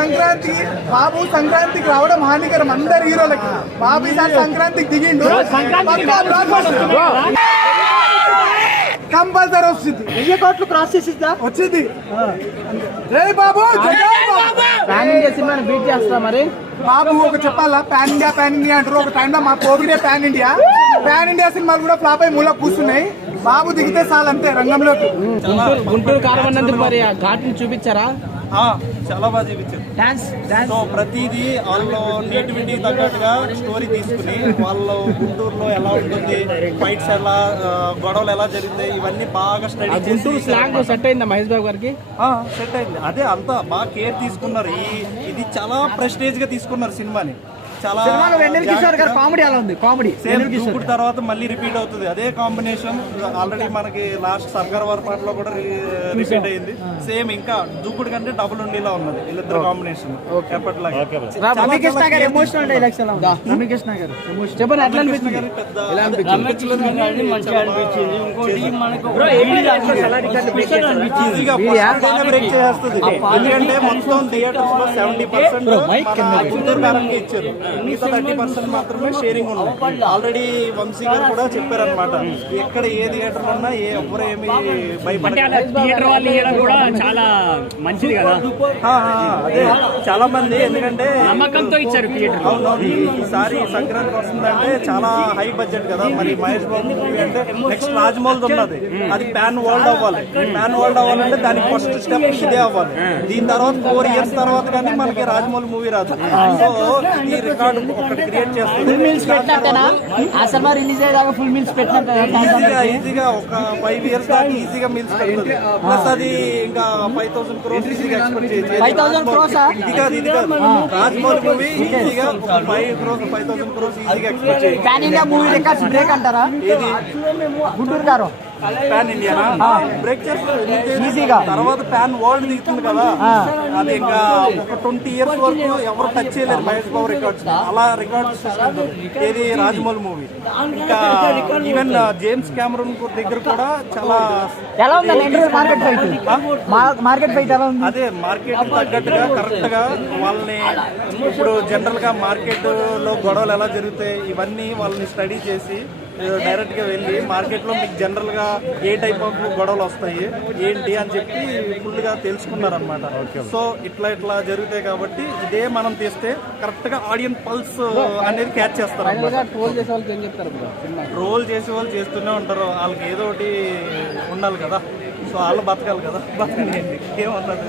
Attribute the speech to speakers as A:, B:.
A: సంక్రాంతి బాబు సంక్రాంతికి రావడం హానికరం అందరు హీరోలకి. బాబు ఈసారి సంక్రాంతికి దిగిండు. కంపల్సరీ వస్తుంది.
B: వెయ్యి కోట్లు క్రాస్ చేసిద్దా?
A: వచ్చింది. రే బాబు.
B: ప్లాన్ ఇండియా సినిమాని బీట్ చేస్తా మరి?
A: బాబు ఒక చెప్పాలా? పాన్ ఇండియా పాన్ ఇండియా అంటారు. ఒక టైంలో మా పోగిరే పాన్ ఇండియా పాన్ ఇండియా సినిమాలు కూడా ఫ్లాప్ అయి మూల కూర్చున్నాయి. బాబు దిగితే చాలంతే రంగంలోకి.
B: గుంటూరు గుంటూరు కారమన్నందుకు మరి ఘాట్ని చూపించారా?
C: చాలా బాగా చూపించారు.
B: డాన్స్
C: సో ప్రతిదీ వాళ్ళు నేటివిటీ తగ్గట్టుగా స్టోరీ తీసుకుని వాళ్ళు గుంటూరులో ఎలా ఉంటుంది ఫైట్స్ ఎలా గొడవలు ఎలా జరుగుతాయి ఇవన్నీ బాగా స్టడీ
B: గుంటూరు స్లాంగ్ సెట్ అయిందా మహేష్ బాబు గారికి?
C: సెట్ అయింది. అదే అంతా బాగా కేర్ తీసుకున్నారు. ఈ ఇది చాలా ప్రెస్టేజ్గా తీసుకున్నారు సినిమాని. చాలా
B: వెన్నెల కిషోర్ గారు కామెడీ అలా ఉంది కామెడీ.
C: తర్వాత మళ్ళీ రిపీట్ అవుతుంది. అదే కాంబినేషన్ ఆల్రెడీ మనకి లాస్ట్ సర్కార్ వారి పాటలో కూడా రిపీట్ అయింది. సేమ్ ఇంకా దూకుడు కంటే డబుల్ ఉండేలా ఉన్నది వీళ్ళిద్దరు కాంబినేషన్ ఎప్పటిలాగా. ఎందుకంటే మొత్తం థియేటర్స్లో సెవెంటీ పర్సెంట్ ఇచ్చారు. మిగతా థర్టీ పర్సెంట్ మాత్రమే షేరింగ్ ఉంది ఆల్రెడీ వంశీ గారు కూడా చెప్పారనమాట ఎక్కడ ఏ థియేటర్ ఉన్నా ఏ ఎవరు ఏమి
D: థియేటర్ వాళ్ళు కూడా చాలా మంచిది కదా?
C: అదే. చాలా మంది ఎందుకంటే
D: నమ్మకంతో ఇచ్చారు థియేటర్
C: అవునవును. ఈసారి సంక్రాంతి వస్తుందంటే చాలా హై బడ్జెట్ కదా. మరి మహేష్ బాబు మూవీ అంటే నెక్స్ట్ రాజమౌళి ఉన్నది. అది ప్యాన్ వరల్డ్ అవ్వాలి. ప్యాన్ వరల్డ్ అవ్వాలంటే దానికి ఫస్ట్ స్టెప్ ఇదే అవ్వాలి. దీని తర్వాత ఫోర్ ఇయర్స్ తర్వాత కానీ మనకి రాజమౌళి మూవీ రాదు. సో రికార్డు ఒకటి క్రియేట్ చేస్తుంది.
B: మీల్స్ పెట్టినట్టేనా ఆ సినిమా రిలీజ్ అయ్యేదాకా ఫుల్ మీల్స్ పెట్టినట్టు
C: ఈజీగా ఈజీగా ఒక ఫైవ్ ఇయర్స్ దాకా ఈజీగా మీల్స్ పెడుతుంది. ప్లస్ అది ఇంకా ఫైవ్ థౌసండ్ క్రోర్స్ ఈజీగా ఎక్స్పెక్ట్ చేయొచ్చు
B: 5,000 crores ఆ?
C: ఇది కాదు ఇది కాదు. రాజమౌళి మూవీ ఈజీగా five crores five thousand crores ఈజీగా ఎక్స్పెక్ట్ చేయొచ్చు
B: pan India movie records break అంటారా? గుంటూరు గారు
C: ప్యాన్ ఇండియానా బ్రేక్
B: ఈజీగా.
C: తర్వాత ప్యాన్ వరల్డ్ దిగుతుంది కదా. అది ఇంకా ఒక ట్వంటీ ఇయర్స్ వరకు ఎవరు టచ్ చేయలేరు. మహేష్ బాబు రికార్డ్స్ అలా రికార్డ్స్ ఏది రాజమౌళి మూవీ ఇంకా ఈవెన్ జేమ్స్ కెమెరూన్ దగ్గర కూడా చాలా
B: ఎలా interview market fight market fight ఎలా ఉంది?
C: అదే మార్కెట్ తగ్గట్టుగా కరెక్ట్గా వాళ్ళని ఇప్పుడు జనరల్గా మార్కెట్లో గొడవలు ఎలా జరుగుతాయి ఇవన్నీ వాళ్ళని స్టడీ చేసి డైరెక్ట్గా వెళ్ళి మార్కెట్లో మీకు జనరల్గా ఏ టైప్ ఆఫ్ గొడవలు వస్తాయి ఏంటి అని చెప్పి ఫుల్గా తెలుసుకున్నారనమాట సో ఇట్లా ఇట్లా జరుగుతాయి కాబట్టి ఇదే మనం తీస్తే కరెక్ట్గా ఆడియన్స్ పల్స్ అనేది క్యాచ్ చేస్తారు
B: ట్రోల్ చేసే వాళ్ళకి ఏం చెప్తారు బ్రో? సినిమా
C: రోల్ చేసే వాళ్ళు చేస్తూనే ఉంటారు. వాళ్ళకి ఏదో ఒకటి ఉండాలి కదా. సో వాళ్ళు బతకాలి కదా. బతకండి. ఏమన్నది